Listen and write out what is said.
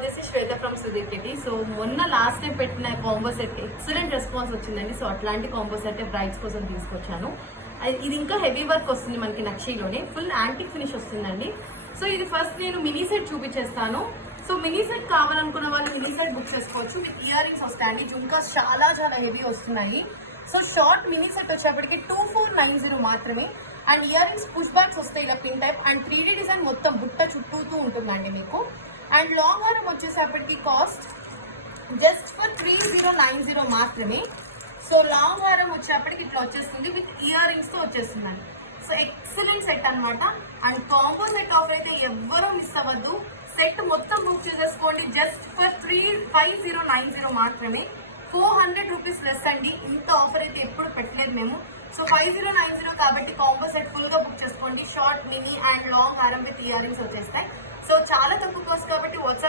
వచ్చేసి శ్వేత from Sudheer kitty. So మొన్న last time పెట్టిన కాంబో సెట్ ఎక్సలెంట్ రెస్పాన్స్ వచ్చిందండి. సో అట్లాంటి కాంబో సెట్ బ్రైడ్స్ కోసం తీసుకొచ్చాను. ఇది ఇంకా హెవీ వర్క్ వస్తుంది మనకి నక్షీలోనే, ఫుల్ యాంటిక్ ఫినిష్ వస్తుందండి. సో ఇది ఫస్ట్ నేను మినీ సెట్ చూపించేస్తాను. సో మినీ సెట్ కావాలనుకున్న వాళ్ళు మినీ సెట్ బుక్ చేసుకోవచ్చు. విత్ ఇయర్ రింగ్స్ వస్తాయండి. జుంకాస్ చాలా చాలా హెవీ వస్తున్నాయి. సో షార్ట్ మినీ సెట్ వచ్చేప్పటికి 2490 మాత్రమే. And ear rings push backs వస్తాయి ఇలా pin type. And 3D design మొత్తం బుట్ట చుట్టూతూ ఉంటుందండి మీకు. అండ్ లాంగ్ హారం వచ్చేసేపటికి కాస్ట్ జస్ట్ ఫర్ 3090 మాత్రమే. సో లాంగ్ హారం వచ్చేప్పటికి ఇట్లా వచ్చేస్తుంది విత్ ఇయర్ రింగ్స్ తో వచ్చేస్తుందండి. సో ఎక్సలెంట్ సెట్ అనమాట. అండ్ కాంబో సెట్ ఆఫర్ అయితే ఎవ్వరూ మిస్ అవ్వద్దు. సెట్ మొత్తం బుక్ చేసేసుకోండి జస్ట్ ఫర్ 5090 మాత్రమే. 400 రూపీస్ లెస్ అండి. ఇంత ఆఫర్ అయితే ఎప్పుడు పెట్టలేదు మేము. సో 5090 కాబట్టి కాంబో సెట్ ఫుల్ గా బుక్ చేసుకోండి. షార్ట్, మినీ అండ్ లాంగ్ హారం విత్ ఇయర్ రింగ్స్ వచ్చేస్తాయి. సో చాలా తక్కువ కాస్ట్ కాబట్టి వాట్సాప్